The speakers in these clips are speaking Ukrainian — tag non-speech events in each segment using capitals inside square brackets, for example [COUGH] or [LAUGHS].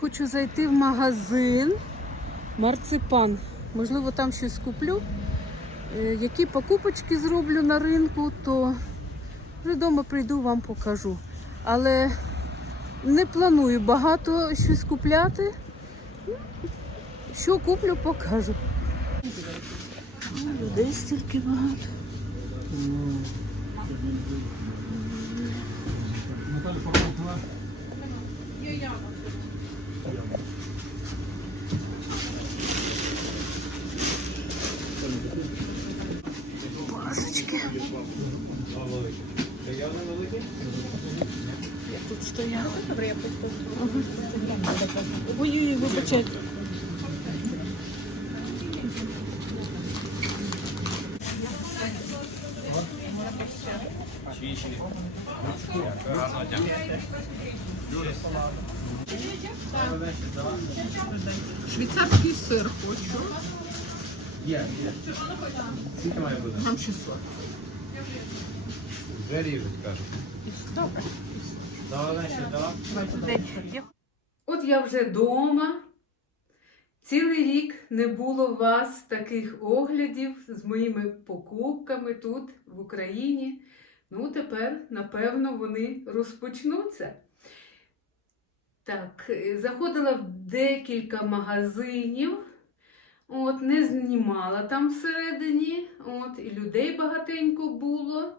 Хочу зайти в магазин Марципан. Можливо, там щось куплю. Е, Які покупочки зроблю на ринку, то вже вдома прийду, вам покажу. Але не планую багато щось купляти. Що куплю, покажу. Людей стільки багато. Я тут стояла. Ой-ой-ой, вибачай. Швейцарський сир хочу. Є. Скільки має бути? Грам 600. Вже ріжуть, кажуть. Добре. От я вже вдома. Цілий рік не було у вас таких оглядів з моїми покупками тут, в Україні. Ну, тепер, напевно, вони розпочнуться. Так, е, заходила в декілька магазинів, от, не знімала там всередині, от, і людей багатенько було.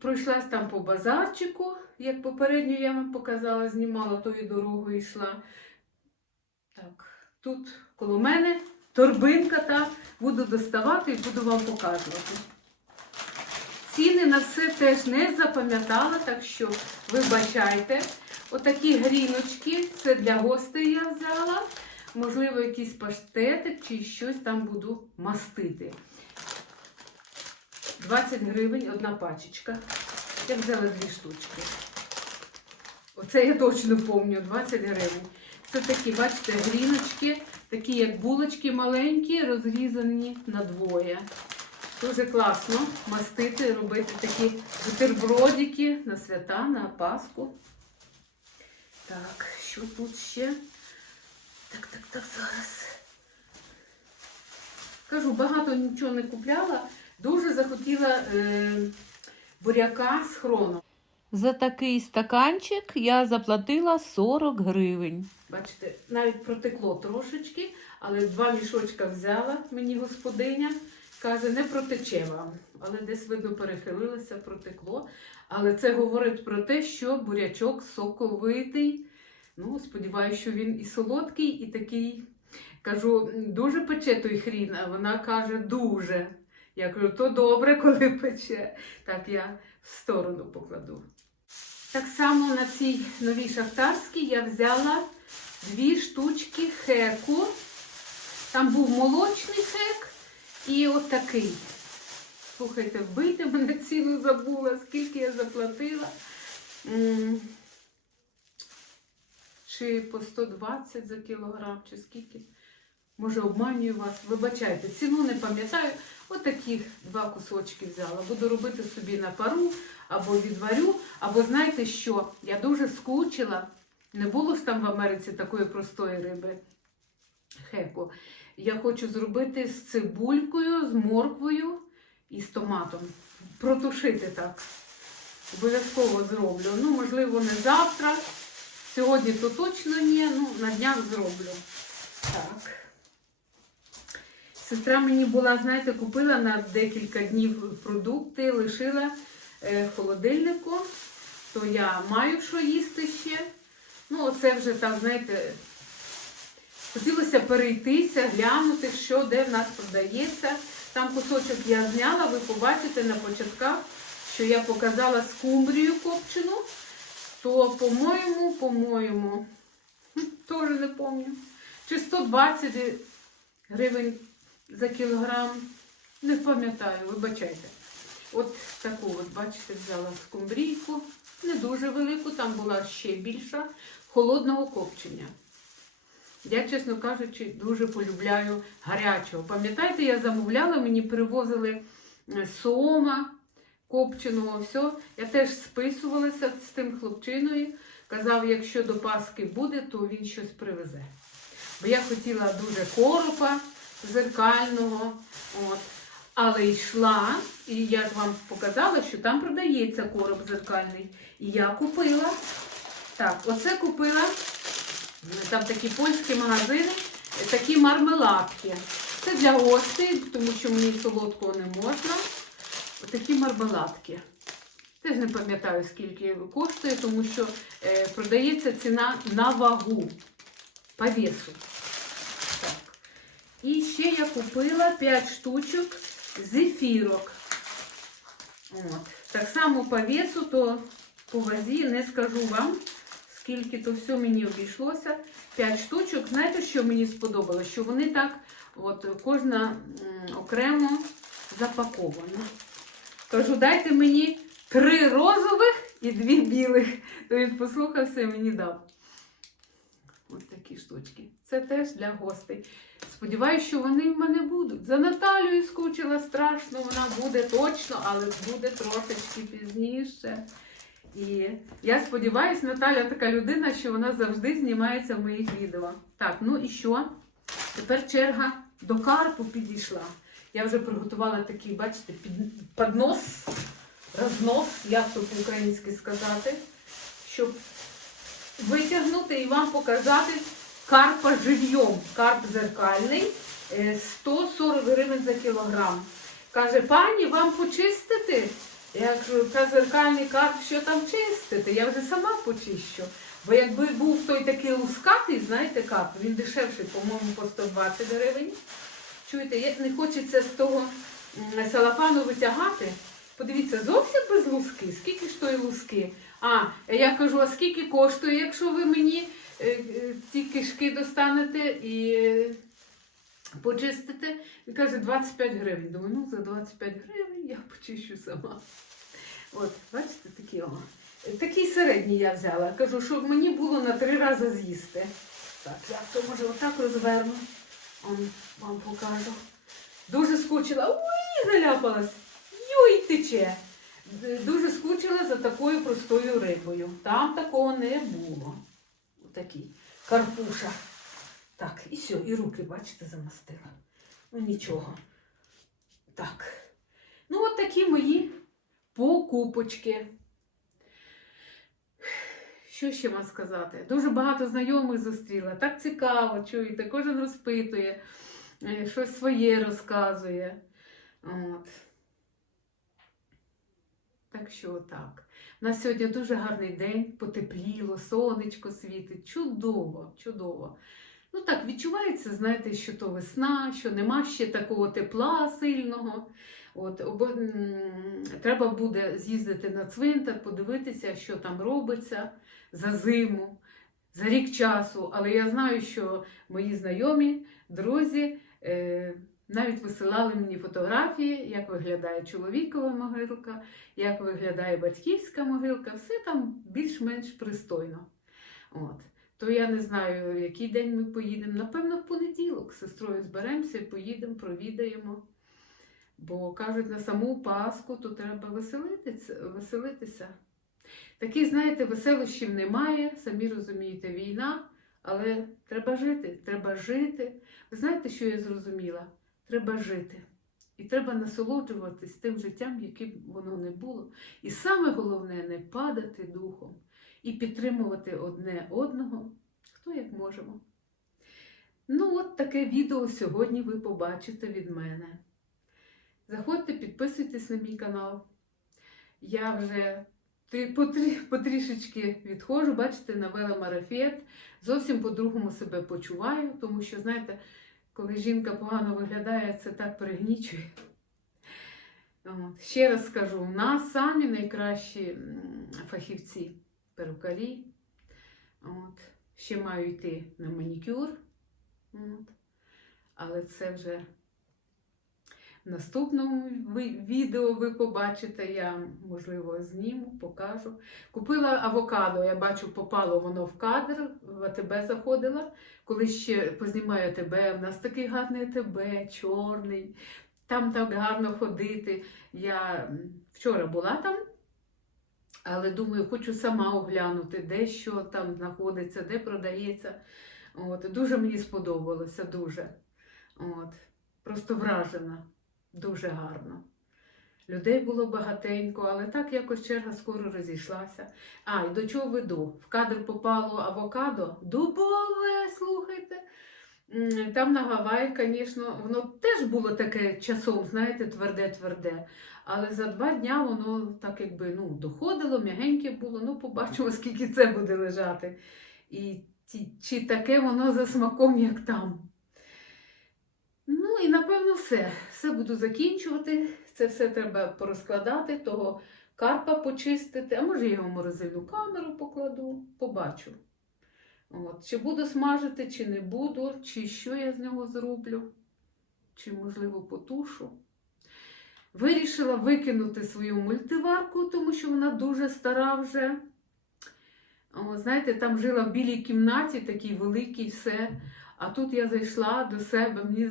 Пройшлась там по базарчику, як попередньо я вам показала, знімала тою дорогою йшла. Так, тут коло мене торбинка та буду доставати і буду вам показувати. Ціни на все теж не запам'ятала, так що вибачайте. Отакі гріночки, це для гостей я взяла. Можливо, якийсь паштетик чи щось там буду мастити. 20 гривень одна пачечка. Я взяла дві штучки. Оце я точно пам'ятаю, 20 гривень. Це такі, бачите, гріночки, такі як булочки маленькі, розрізані на двоє. Дуже класно мастити, робити такі бутербродики на свята, на Пасху. Так, що тут ще? Так, так, так, зараз. Кажу, багато нічого не купляла. Дуже захотіла е, буряка з хроном. За такий стаканчик я заплатила 40 гривень. Бачите, навіть протекло трошечки, але два мішочка взяла мені господиня. Каже, не протече вам. Але десь, видно, перехилилося, протекло. Але це говорить про те, що бурячок соковитий. Ну, сподіваюся, що він і солодкий, і такий. Кажу, дуже пече той хрін, а вона каже, дуже. Я кажу, то добре, коли пече. Так я в сторону покладу. Так само на цій новій шахтарській я взяла дві штучки хеку. Там був молочний хек і от. Слухайте, вбийте мене ціну забула, скільки я заплатила. Чи по 120 за кілограм, чи скільки. Може, обманюю вас. Вибачайте, ціну не пам'ятаю. Отаких два кусочки взяла. Буду робити собі на пару або відварю. Або знаєте що? Я дуже скучила. Не було ж там в Америці такої простої риби. Хеку. Я хочу зробити з цибулькою, з морквою і з томатом. Протушити так. Обов'язково зроблю. Ну, можливо, не завтра. Сьогодні то точно ні. Ну, на днях зроблю. Так. Сестра мені була, знаєте, купила на декілька днів продукти, лишила е, в холодильнику, то я маю що їсти ще. Ну, оце вже так, знаєте, хотілося перейтися, глянути, що де в нас продається. Там кусочок я зняла, ви побачите на початках, що я показала скумбрію копчену, то, по-моєму, по-моєму, теж не пам'ятаю, чи 120 гривень за кілограм. Не пам'ятаю, вибачайте. От таку, от, бачите, взяла скумбрійку. Не дуже велику, там була ще більша, холодного копчення. Я, чесно кажучи, дуже полюбляю гарячого. Пам'ятаєте, я замовляла, мені привозили е, сома копченого, все. Я теж списувалася з тим хлопчиною. Казав, якщо до Пасхи буде, то він щось привезе. Бо я хотіла дуже коропа зеркального. От. Але йшла, і я ж вам показала, що там продається короб зеркальний. І я купила. Так, оце купила. Там такі польські магазини, такі мармеладки. Це для гостей, тому що мені солодкого не можна. Отакі мармеладки. Теж не пам'ятаю, скільки коштує, тому що е, продається ціна на вагу по весу. І ще я купила 5 штучок зефірок. От. Так само по весу, то по вазі не скажу вам, скільки то все мені обійшлося. 5 штучок. Знаєте, що мені сподобалося? Що вони так, от кожна окремо запакована. Кажу, дайте мені три розових і дві білих. То він послухався мені дав. Такі штучки. Це теж для гостей. Сподіваюсь, що вони в мене будуть. За Наталією скучила страшно, вона буде точно, але буде трошечки пізніше. І я сподіваюся, Наталя така людина, що вона завжди знімається в моїх відео. Так, ну і що? Тепер черга до карпу підійшла. Я вже приготувала такий, бачите, поднос, рознос, як то по-українськи сказати, щоб витягнути і вам показати карпа живьом. Карп зеркальний, е, 140 гривень за кілограм. Каже, пані, вам почистити? Я кажу, та зеркальний карп, що там чистити? Я вже сама почищу. Бо якби був той такий лускатий, знаєте, карп, він дешевший, по-моєму, по 120 гривень. Чуєте, як не хочеться з того салафану витягати. Подивіться, зовсім без луски. Скільки ж тої луски? А, я кажу, а скільки коштує, якщо ви мені е, е, ці кишки достанете і е, почистите? Він каже, 25 гривень. Думаю, ну за 25 гривень я почищу сама. От, бачите, такі о. Такий середній я взяла. Кажу, щоб мені було на три рази з'їсти. Так, я то може отак розверну. Он вам покажу. Дуже скучила. Ой, заляпалась. Юй тече. Дуже скучила за такою простою рибою. Там такого не було. Отакий. Карпуша. Так, і все, і руки, бачите, замастила. Ну нічого. Так. Ну, от такі мої покупочки. Що ще вам сказати? Дуже багато знайомих зустріла. Так цікаво, чуєте, кожен розпитує, е, щось своє розказує. От. Так що так. У нас сьогодні дуже гарний день, потепліло, сонечко світить. Чудово, чудово. Ну так, відчувається, знаєте, що то весна, що нема ще такого тепла сильного. От, обо- треба буде з'їздити на цвинтар, подивитися, що там робиться за зиму, за рік часу. Але я знаю, що мої знайомі, друзі е, навіть висилали мені фотографії, як виглядає чоловікова могилка, як виглядає батьківська могилка. Все там більш-менш пристойно. От. То я не знаю, в який день ми поїдемо. Напевно, в понеділок з сестрою зберемося, поїдемо, провідаємо. Бо кажуть, на саму Пасху то треба веселитися. Таких, знаєте, веселощів немає, самі розумієте, війна, але треба жити, треба жити. Ви знаєте, що я зрозуміла? Треба жити. І треба насолоджуватись тим життям, яким воно не було. І саме головне не падати духом і підтримувати одне одного, хто як можемо. Ну, от таке відео сьогодні ви побачите від мене. Заходьте, підписуйтесь на мій канал. Я вже потрішечки відходжу, бачите, навела марафет. Зовсім по-другому себе почуваю, тому що, знаєте, коли жінка погано виглядає, це так пригнічує. Ще раз скажу: у нас самі найкращі фахівці перукарі. От. Ще маю йти на манікюр. От. Але це вже наступному відео ви побачите, я, можливо, зніму, покажу. Купила авокадо, я бачу, попало воно в кадр, в АТБ заходила. Коли ще познімаю АТБ, у нас такий гарний АТБ, чорний, там так гарно ходити. Я вчора була там, Але думаю, хочу сама оглянути, де що там знаходиться, де продається. От, дуже мені сподобалося, дуже. От, просто вражена, дуже гарно. Людей було багатенько, але так якось черга скоро розійшлася. А, і до чого веду? В кадр попало авокадо. Дубове, слухайте. Там на Гаваї, звісно, воно теж було таке часом, знаєте, тверде-тверде. Але за два дня воно так якби ну, доходило, м'ягеньке було. Ну, побачимо, скільки це буде лежати. І чи таке воно за смаком, як там. Ну і напевно все. Все буду закінчувати. Це все треба порозкладати, того карпа почистити, а може я його морозильну камеру покладу, побачу. От. Чи буду смажити, чи не буду, чи що я з нього зроблю, чи, можливо, потушу. Вирішила викинути свою мультиварку, тому що вона дуже стара вже. О, знаєте, там жила в білій кімнаті, такій великій, все. А тут я зайшла до себе, мені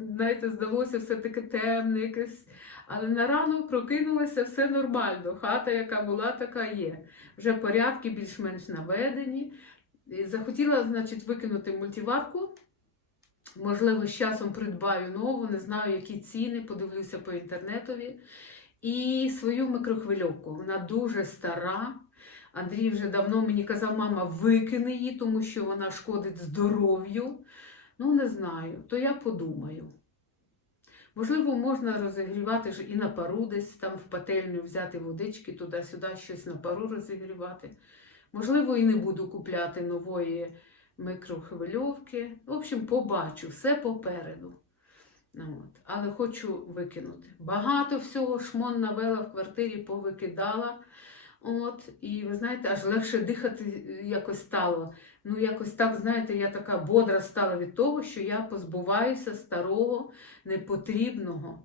знаєте, здалося все таке темне якесь. Але на ранок прокинулася все нормально. Хата, яка була, така є. Вже порядки більш-менш наведені. Захотіла, значить, викинути мультиварку. Можливо, з часом придбаю нову, не знаю, які ціни, подивлюся по інтернетові. І свою микрохвильовку. Вона дуже стара. Андрій вже давно мені казав, мама, викини її, тому що вона шкодить здоров'ю. Ну, не знаю, то я подумаю. Можливо, можна розігрівати ж і на пару десь там в пательню взяти водички туди-сюди, щось на пару розігрівати. Можливо, і не буду купляти нової микрохвильовки. В общем, побачу, все попереду. Ну, От. Але хочу викинути. Багато всього шмон навела в квартирі, повикидала. От, і ви знаєте, аж легше дихати якось стало. Ну, якось так, знаєте, я така бодра стала від того, що я позбуваюся старого, непотрібного.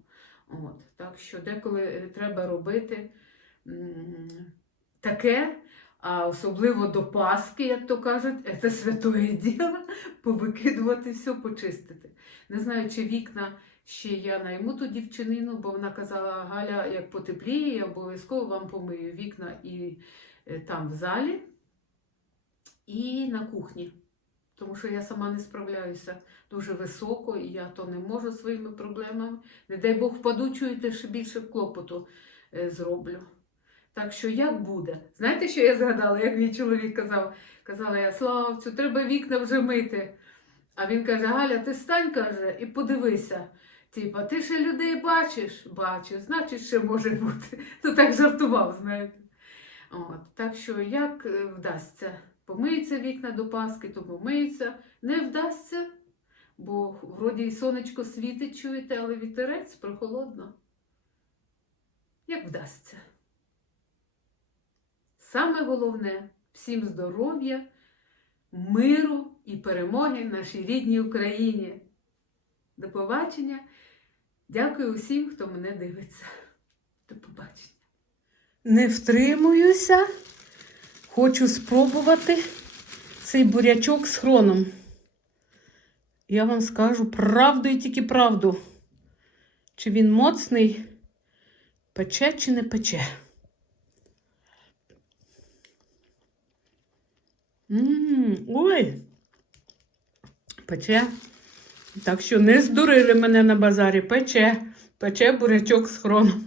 От, так що деколи е, треба робити таке, а особливо до Пасхи, як то кажуть, це святое діло, [LAUGHS] повикидувати все, почистити. Не знаю, чи вікна ще я найму ту дівчинину, бо вона казала, Галя, як потепліє, я обов'язково вам помию вікна і е, там в залі, і на кухні. Тому що я сама не справляюся дуже високо, і я то не можу своїми проблемами. Не дай Бог впаду, чуєте, ще більше клопоту е, зроблю. Так що як буде? Знаєте, що я згадала, як мій чоловік казав? Казала я, Славцю, треба вікна вже мити. А він каже: Галя, ти стань, каже, і подивися. Типа, ти ще людей бачиш? Бачиш, значить, ще може бути. [LAUGHS] Ну так жартував, знаєте. От, так що як е, вдасться? Помиється вікна до Паски, то помиється. Не вдасться, бо вроді і сонечко світить, чуєте, але вітерець прохолодно. Як вдасться? Саме головне всім здоров'я, миру і перемоги нашій рідній Україні. До побачення. Дякую усім, хто мене дивиться. До побачення. Не втримуюся. Хочу спробувати цей бурячок з хроном. Я вам скажу правду і тільки правду. Чи він моцний, пече чи не пече. М, Ой, пече. Так що не здурили мене на базарі. Пече, пече бурячок з хроном.